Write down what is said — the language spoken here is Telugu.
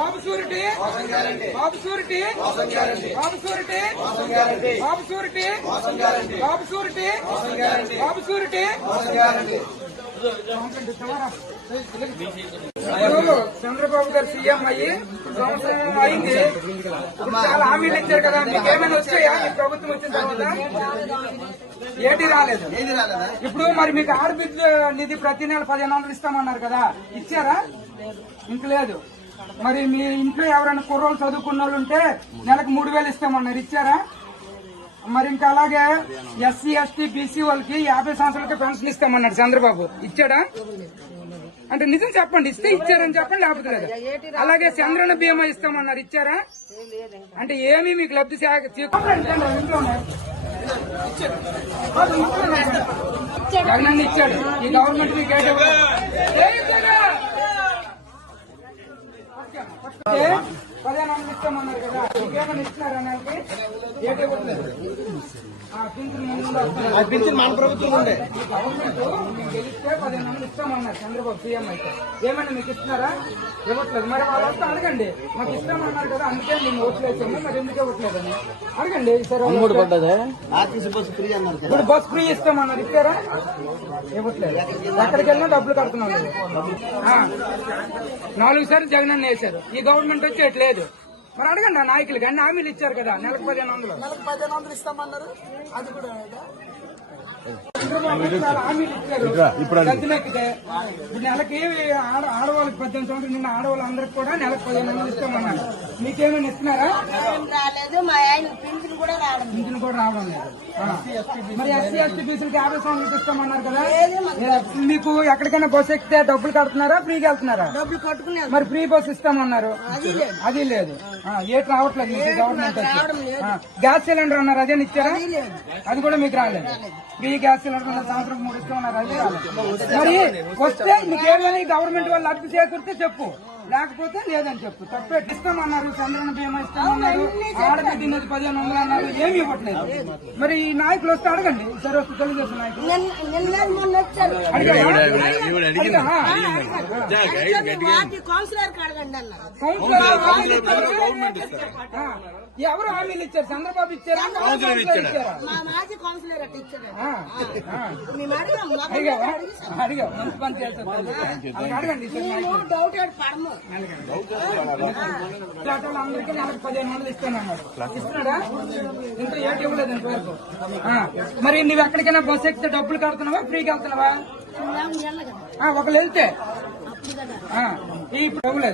బాబు షూరిటీ బాబు షూరిటీ బాబు షూరిటీ బాబు షూరిటీ బాబు షూరిటీ బాబు షూరిటీ చంద్రబాబు గారు సీఎం అయ్యి సంవత్సరం అయింది. చాలా హామీలు ఇచ్చారు కదా, మీకు ఏమైనా వచ్చాయా? మీ ప్రభుత్వం వచ్చిన తర్వాత ఏటీ రాలేదు. ఇప్పుడు మరి మీకు ఆర్బిట్ నిధి ప్రతి నెల 1500 ఇస్తామన్నారు కదా, ఇచ్చారా? ఇంక లేదు. మరి మీ ఇంట్లో ఎవరైనా కుర్రోళ్ళు చదువుకున్న వాళ్ళు ఉంటే నెలకు 3000 ఇస్తామన్నారు, ఇచ్చారా? మరి ఇంకా అలాగే ఎస్సీ ఎస్టీ బీసీ వాళ్ళకి 50 సంవత్సరాలకి పెన్షన్ ఇస్తామన్నాడు చంద్రబాబు, ఇచ్చాడా? అంటే నిజం చెప్పండి, ఇస్తే ఇచ్చారని చెప్పండి, లేకపోతే లేదు. అలాగే చంద్రన్న బీమా ఇస్తామన్నారు, ఇచ్చారా? అంటే ఏమీ మీకు లబ్ధి జగనన్న ఇచ్చాడు, ఈ గవర్నమెంట్ మీకు ఏంటి 1500 ఇస్తామన్నారు కదా, ఇంకేమైనా ఇస్తున్నారా? నెలకి ఏటి ఇవ్వట్లేదు. పింఛన్ మన ప్రభుత్వం ఉండే గవర్నమెంట్ మీకు గెలిస్తే 1500 ఇస్తామన్నారు చంద్రబాబు సీఎం అయితే. ఏమన్నా మీకు ఇస్తున్నారా? ఇవ్వట్లేదు. మరి వాళ్ళంతా అడగండి, మాకు ఇస్తామన్నారు కదా, అందుకే మేము ఓట్లు వేసాము, మరి ఎందుకు ఇవ్వట్లేదని అడగండి. ఇప్పుడు బస్ ఫ్రీ ఇస్తామన్నారు, ఇచ్చారా? ఇవ్వట్లేదు. ఎక్కడికి వెళ్ళినా డబ్బులు కడుతున్నాం. 4 సార్లు జగనన్న వేశారు, ఈ గవర్నమెంట్ వచ్చేట్లేదు. మరి అడగండి ఆ నాయకులకి, అన్ని హామీలు ఇచ్చారు కదా, నెలకు 1500 ఇస్తామన్నారు. అది కూడా హామీలు ఇచ్చారు. గద్దెనెక్కితే నెలకి ఆడవాళ్ళకి 18 సంవత్సరాలు నిన్న ఆడవాళ్ళు అందరికి కూడా నెలకు 1500 ఇస్తామన్నారు. మీకేమైనా ఇస్తున్నారా? పింఛన్ కూడా రావడం లేదు. మరి ఎస్సీ ఎస్టీ బీసీలకి 50 సంవత్సరాలు ఇస్తామన్నారు కదా, మీకు ఎక్కడికైనా బస్సు ఎక్కితే డబ్బులు కడుతున్నారా, ఫ్రీగా వెళ్తున్నారా? మరి ఫ్రీ బస్సు ఇస్తామన్నారు, అది లేదు. ఏటి రావట్లేదు గవర్నమెంట్. గ్యాస్ సిలిండర్ అన్నారు, అదే ఇచ్చారా? అది కూడా మీకు రాలేదు. ఫ్రీ గ్యాస్ సిలిండర్ సంవత్సరం 3 ఇస్తామన్నారు, అది రాలేదు. మరి వస్తే మీకేమైనా గవర్నమెంట్ వాళ్ళు లబ్ధి చేకూరితే చెప్పు, లేకపోతే లేదని చెప్పు. తప్పే ఇస్తామన్నారు, చంద్రన్న బీమా ఇస్తామన్నారు, ఆడబిడ్డ తినేది 1500 అన్నారు, ఏమి ఇవ్వట్లేదు. మరి ఈ నాయకులు వస్తే అడగండి. సరే వస్తే తెలుగుదేశం నాయకులు ఎవరు హామీలు ఇచ్చారు? చంద్రబాబు ఇచ్చారా? అడిగా మంచి పని చేస్తారు, అడగండి. అందరికీ నెలకు 1500 ఇస్తానన్నాడు, ఇస్తున్నాడా? ఇంత ఏటి ఇవ్వలేదు ఇంతవరకు. మరి నువ్వు ఎక్కడికైనా బస్సు ఎక్కితే డబ్బులు కడుతున్నావా, ఫ్రీకి వెళ్తున్నావా? ఒకళ్ళు వెళ్తే ఇప్పుడు ఇవ్వలేదు.